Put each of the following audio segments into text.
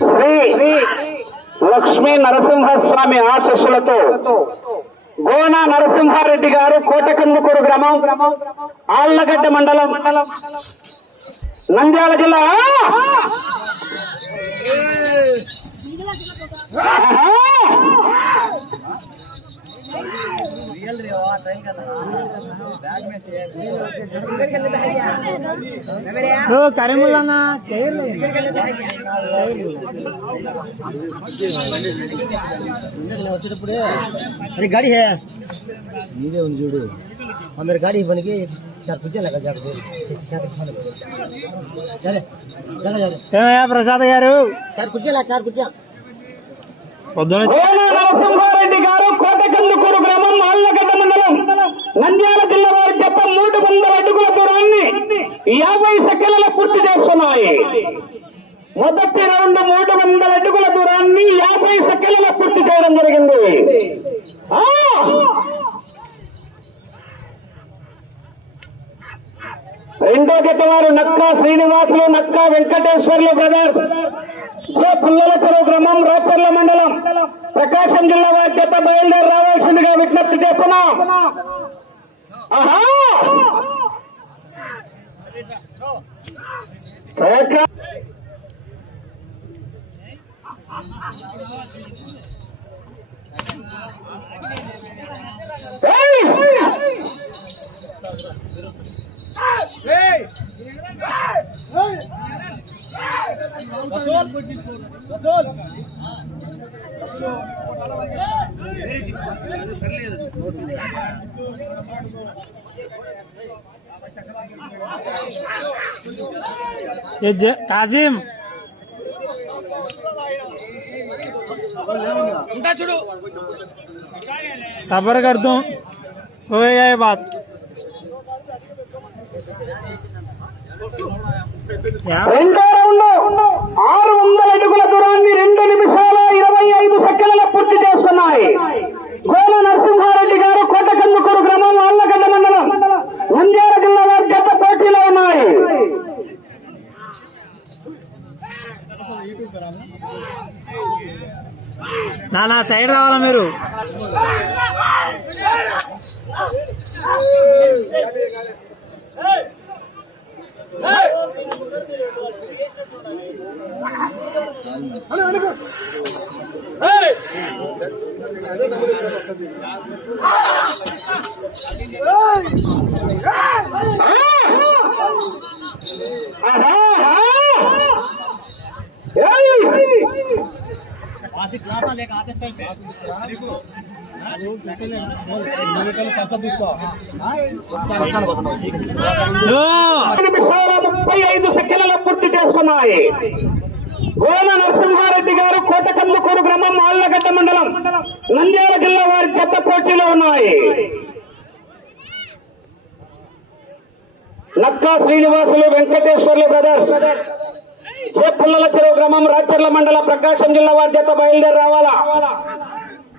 శ్రీ లక్ష్మీ నరసింహస్వామి ఆశస్సులతో గోన నరసింహారెడ్డి గారు కోటకందుకూరు గ్రామం ఆళ్ళగడ్డ మండలం నంద్యాల జిల్లా. खेल रहे हो बैग में से क्रिकेट मेरे यार ना खेल पड़े अरे गाड़ी है उन गाड़ी बन चार पूजा लगा जा रहे चले चले प्रसाद यार चार पूजा ला चार నరసింహారెడ్డి గారు కోటకందుకూరు గ్రామం ఆళ్ళగడ్డ మండలం. నంద్యాల జిల్లా వారు చెప్ప మూడు వందల అడుగుల దూరాన్ని యాభై సెకండ్లలో పూర్తి చేస్తున్నాయి. మొదటి రౌండ్ మూడు వందల అడుగుల దూరాన్ని యాభై సెకండ్లలో పూర్తి చేయడం జరిగింది. రెండో గత వారు నక్కా శ్రీనివాసులు నక్కా వెంకటేశ్వర్లు బ్రదర్స్ పుల్లల చెరువు గ్రామం రాచర్ల మండలం ప్రకాశం జిల్లా బాధ్యత బయలుదేరి రావాల్సిందిగా విజ్ఞప్తి చేస్తున్నాం ఆహా! Hey! Hey! काजिम। सबर कर दूँ। हो गया ये बात। రెండో రౌండ్ ఆరు వందల అడుగుల దూరాన్ని రెండు నిమిషాల ఇరవై ఐదు సెకండ్ల పూర్తి చేస్తున్నాయి. గోల నరసింహారెడ్డి గారు కోటకందుకూరు గ్రామం ఆళ్ళగడ్డ మండలం నంద్యాల జిల్లా వారి జత పోటీలో ఉన్నాయి. నానా సైడ్ రావాలా మీరు? ఆహా! ఏయ్! लो నిమిషాల ముప్పై ఐదు సెకండ్ల పూర్తి చేసుకున్నాయి. గోన నరసింహారెడ్డి గారు కోటకల్లుకూరు గ్రామం ఆళ్ళగడ్డ మండలం నంద్యాల జిల్లా వారి పెద్ద పోటీలో ఉన్నాయి. నక్కా శ్రీనివాసులు వెంకటేశ్వర్లు బ్రదర్స్. చేపుల్లల చెరువు గ్రామం రాచర్ల మండల ప్రకాశం జిల్లా వారి చేత బయలుదేరి రావాలా?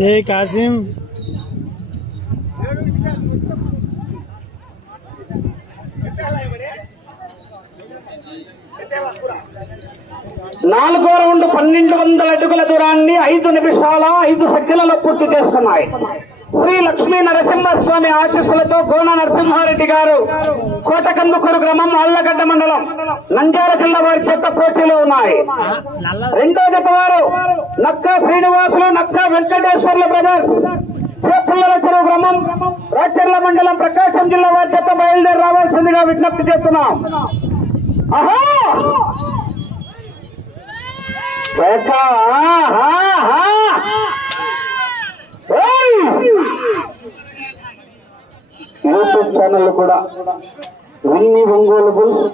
ఏ కాసిం? నాలుగో రౌండ్ పన్నెండు వందల అడుగుల దూరాన్ని ఐదు నిమిషాల ఐదు సెకండ్లలో పూర్తి చేస్తున్నాయి శ్రీ లక్ష్మీ నరసింహస్వామి ఆశీస్సులతో గోన నరసింహారెడ్డి గారు కోటకందుకూరు గ్రామం అల్లగడ్డ మండలం నంద్యాల జిల్లా వారి చెత్త పోటీలు ఉన్నాయి. రెండో జత వారు నక్క శ్రీనివాసులు నక్క వెంకటేశ్వర్ల బ్రదర్స్. చేపుల్లల చెరువు గ్రామం రాచర్ల మండలం ప్రకాశం జిల్లా వారి చెత్త బయలుదేరి రావాల్సిందిగా విజ్ఞప్తి చేస్తున్నాం. ఆహా ఆహా, ఆహా. యూట్యూబ్ ఛానల్ కూడా. విన్ని Ongole bulls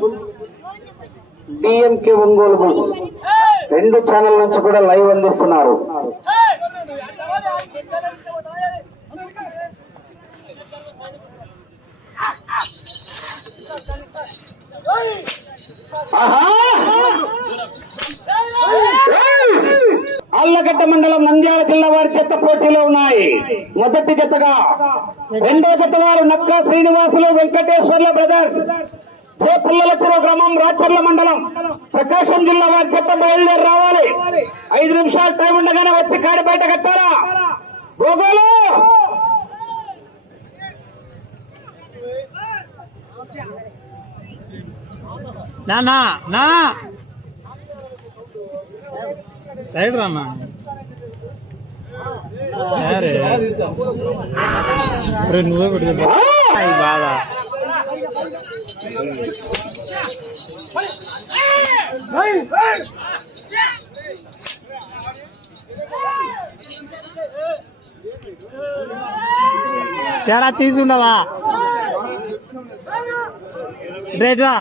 DMK Ongole bulls. రెండు ఛానల్ నుంచి కూడా లైవ్ అందిస్తున్నారు. ఆహా! ఏయ్! ఆళ్ళగడ్డ మండలం నంద్యాల జిల్లా వారి చెత్త పోటీలో ఉన్నాయి. మొదటి జతగా రెండో జత వారు నక్కా శ్రీనివాసులు వెంకటేశ్వర్ల బ్రదర్స్. జే పుల్లల గ్రామం రాచర్ల మండలం. ప్రకాశం జిల్లా వారి చెత్త బయలుదేరి రావాలి. ఐదు నిమిషాలు టైం ఉండగానే వచ్చి కాడి బయట కట్టారా గోగోలు! నా నా నా సైడ్ రమ్మా నువ్వే పెట్టుకో బాధ. తెరా తీసుండవా రేట్రా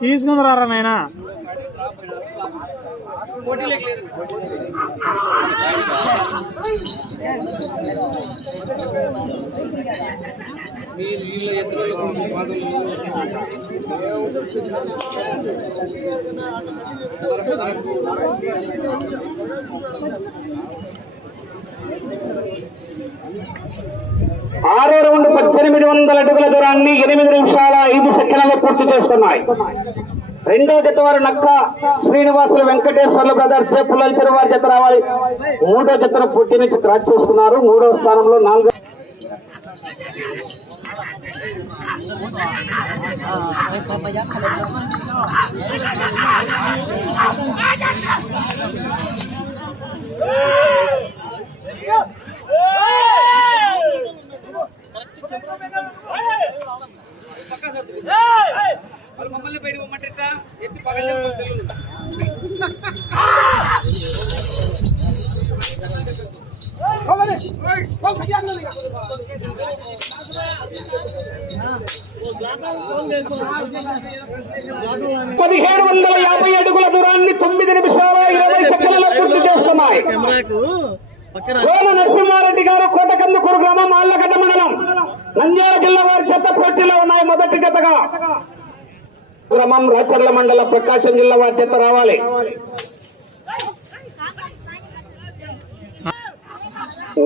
తీసుకుందరా నాయనా. ఆరో రౌండ్ పద్దెనిమిది వందల అడుగుల దూరాన్ని ఎనిమిది నిమిషాల ఐదు సెకండ్లలో పూర్తి చేసుకున్నాయి. రెండో జత వారు నక్క శ్రీనివాసులు వెంకటేశ్వర్ల బ్రదర్ జే పుల్లల చెరువు వారి జత రావాలి. మూడో జతను పుట్టి నుంచి క్రాచ్ చేసుకున్నారు. మూడో స్థానంలో నాలుగో వాళ్ళు మమ్మల్ని బయటకు పోమంటారట ఎత్తి పగలు పదిహేడు వందల యాభై అడుగుల దూరాన్ని తొమ్మిది నిమిషాల ఇరవై సెకండ్లలో పూర్తి చేస్తున్నాయి. కోన నరసింహారెడ్డి గారు కోటకందుకూరు గ్రామం ఆళ్ళగడ్డ మండలం. నంద్యాల జిల్లా వారి జత పోటీలో ఉన్నాయి మొదటి జతగా. గ్రామం రాచర్ల మండల ప్రకాశం జిల్లా వారి రావాలి.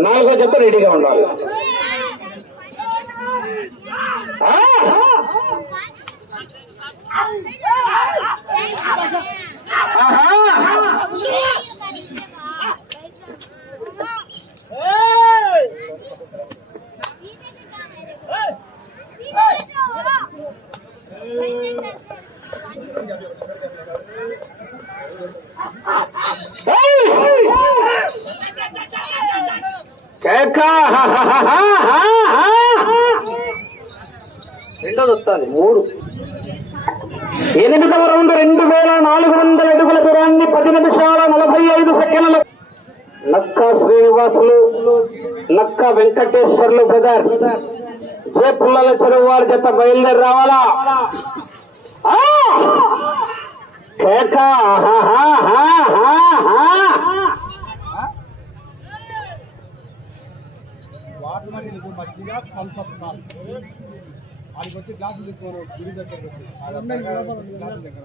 నాలుగో జత రెడీగా ఉండాలి. ఆహా! వస్తుంది. మూడు. ఎనిమిదవ రౌండ్ రెండు వేల నాలుగు వందల అడుగుల దూరాన్ని పది నిమిషాల నలభై ఐదు సెకండ్లు. నక్క శ్రీనివాసులు నక్క వెంకటేశ్వర్లు బ్రదర్స్. జే పుల్లల చెరువు వారి జత బయలుదేరి రావాలా? కేక! వాటర్ మజ్జిగ థమ్స్అప్ చాలు ఆడికి వచ్చి గ్లాసులు తీసుకోను గుడి దగ్గర పెట్టి. ఆడ గ్లాసుల దగ్గర.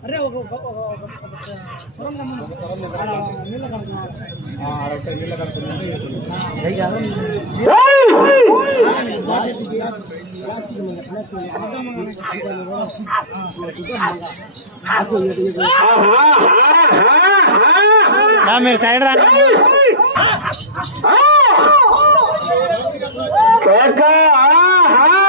ఆ, ఆడ ఒకటి నీళ్ళ కడుతుంది ఏయ్! ఆహాహాహాహా! మీరు సైడ్ రా కేక! ఆహాహాహా!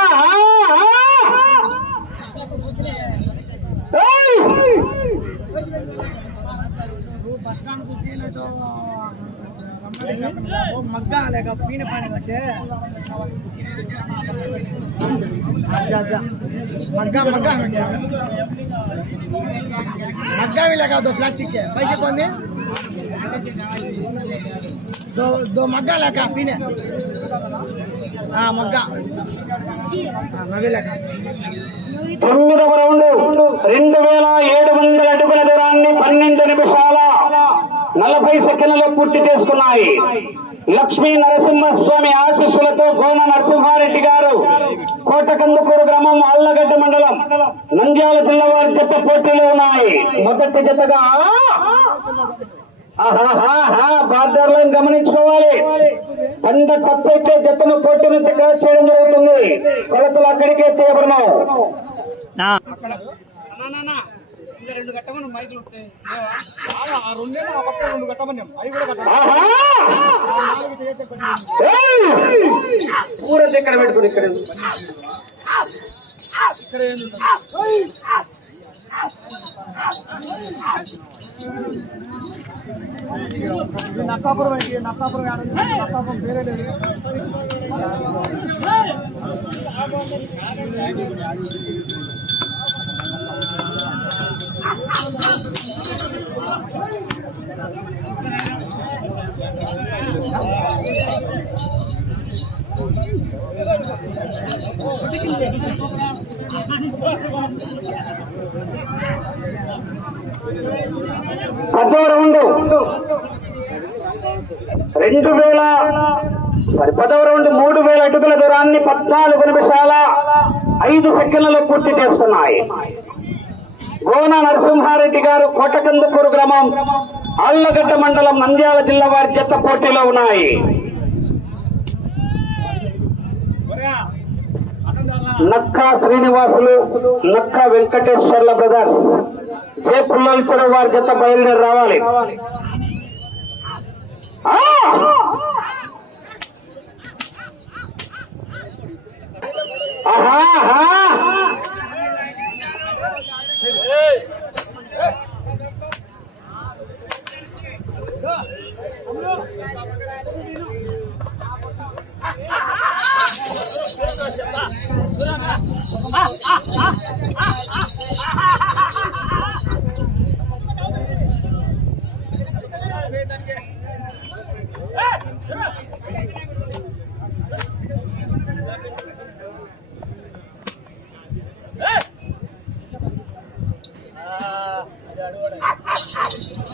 मग्गा मग्गा भी लगा दो प्लास्टिक के पैसे कौन दे दो दो मग्गा लगा पीने తొమ్మిదవ రౌండ్. రెండు వేల ఏడు వందల అడుగుల దూరాన్ని పన్నెండు నిమిషాల నలభై సెకండ్లలో పూర్తి చేసుకున్నాయి. లక్ష్మీ నరసింహస్వామి ఆశీస్సులతో గోమ నరసింహారెడ్డి గారు కోటకందుకూరు గ్రామం అల్లగడ్డ మండలం నంద్యాల జిల్లా వారి జత పోటీలో ఉన్నాయి. మొదటి జతగా బాధ్యతలను గమనించుకోవాలి. పంట పచ్చైతే జతను పోటీని క్రాస్ చేయడం జరుగుతుంది. కొలతలు అక్కడికే తీయబడను. రెండు కట్టమని మైకులు? ఆ రెండే ఆ పక్క రెండు అవి కూడా కట్టాలి పెట్టుకుని ఇక్కడ ఇక్కడ నక్కాపురం అయితే నక్కాపురం ఆడ ఉంది. నక్కాపురం వేరే లేదు పదవ రౌండ్. రెండు వేల సారీ పదవ రౌండ్ మూడు వేల అడుగుల దూరాన్ని పద్నాలుగు నిమిషాల ఐదు సెకండ్లలో పూర్తి చేస్తున్నాయి. గోన నరసింహారెడ్డి గారు కోటకందుకూరు గ్రామం ఆళ్ళగడ్డ మండలం నంద్యాల జిల్లా వారి జత పోటీలో ఉన్నాయి. నక్కా శ్రీనివాసులు నక్కా వెంకటేశ్వర్ల బ్రదర్స్. జే పుల్లల చెరువు వారి జత బయలుదేరి రావాలి ఆ! ఆహా, ఆహా.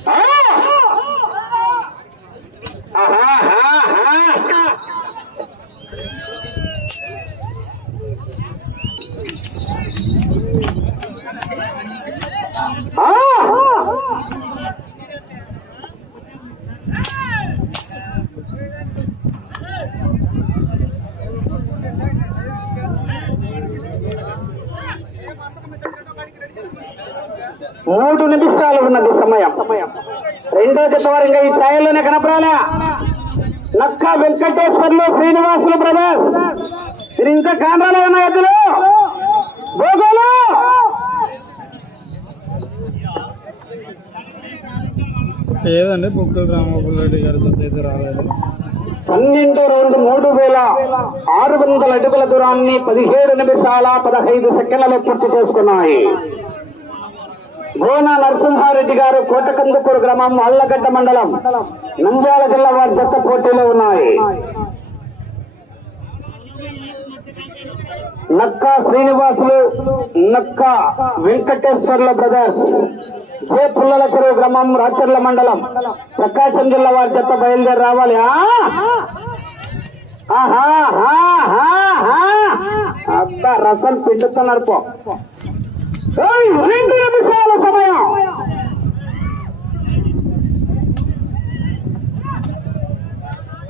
ఆ! ఆహా, ఆహా, ఆహా. ఆ! మూడు నిమిషాలు ఉన్నది సమయం. రెండో జత వారు ఇంకా ఈ ఛాయల్లోనే కనపడాలా? నక్క వెంకటేశ్వర్లు శ్రీనివాసులు బ్రదర్స్. మీరు ఇంకా కాండ్రాలో ఎద్దులు భోగోలు! ఏదండి బుక్కల రామగోపాల్ రెడ్డి గారి జత అయితే రాలేదు. పన్నెండు రౌండ్ మూడు వేల ఆరు వందల అడుగుల దూరాన్ని పదిహేడు నిమిషాల పదహైదు సెకండ్లలో పూర్తి చేసుకున్నాయి. గోనా నరసింహారెడ్డి గారు కోటకందుకూరు గ్రామం అల్లగడ్డ మండలం. నంద్యాల జిల్లా వారి జత పోటీలో ఉన్నాయి. నక్క శ్రీనివాసులు నక్క వెంకటేశ్వర్ల బ్రదర్స్. జే పుల్లల చెరువు గ్రామం రాచర్ల మండలం. ప్రకాశం జిల్లా వారి జత బయలుదేరి రావాలి. ఆహా, హా, హా, హా. అబ్బా రసం పిండుతున్నారు పో. రెండు సమయం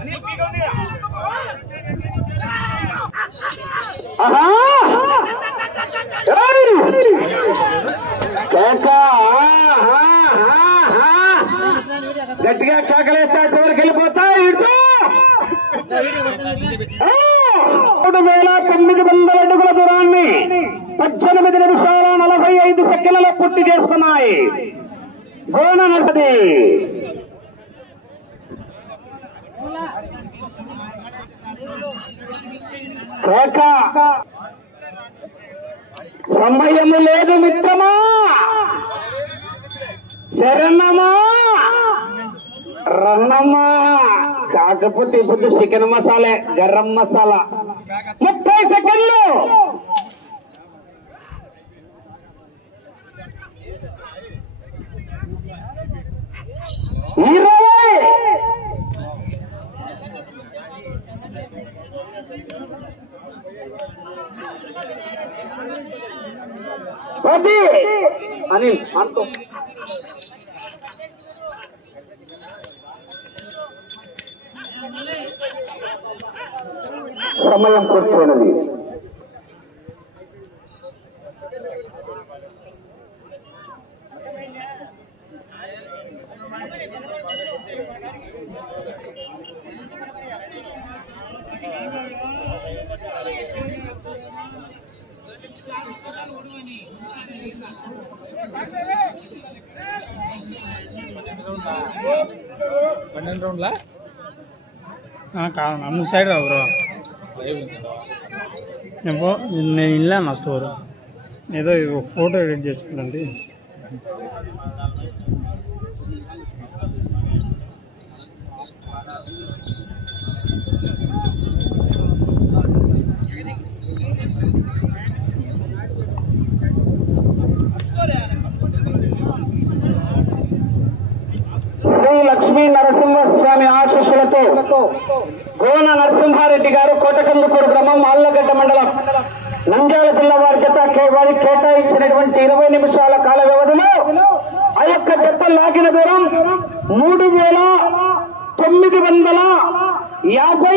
అనిల్ పీక ఉందిగా? ఆహా! ఏయ్! కేక! ఆహా! ఆహా! గట్టిగా కేకలేస్తా చివరికి వెళ్ళిపోతా ఇటు! మూడు వేల తొమ్మిది వందల అడుగుల దూరాన్ని పద్దెనిమిది నిమిషాల నలభై ఐదు సెకండ్లలో పూర్తి చేస్తున్నాయి. గోన నడది కేక సమయము లేదు మిత్రమా. శరణమా. రన్నమా కాకపోతే ఇప్పుడు చికెన్ మసాలే గరం మసాలా. ముప్పై సెకండ్లు. ఈ అనిల్ అంటూ సమయం పూర్తయినది పన్నెండు రౌండ్లా? కాదు నువ్వు సైడ్ రా బ్రో నేను పో- నేను ఇల్లా నా స్టోర్ ఏదో ఫోటో ఎడిట్ చేసుకుంటుంది శ్రీ లక్ష్మీ నరసింహస్వామి ఆశీస్సులతో గోన నరసింహారెడ్డి గారు కోటకందుకూరు గ్రామం ఆళ్ళగడ్డ మండలం. నంద్యాల జిల్లా వారి జత వారికి కేటాయించినటువంటి ఇరవై నిమిషాల కాల వ్యవధిలో ఆ యొక్క చెత్త లాగిన దూరం మూడు వేల తొమ్మిది వందల యాభై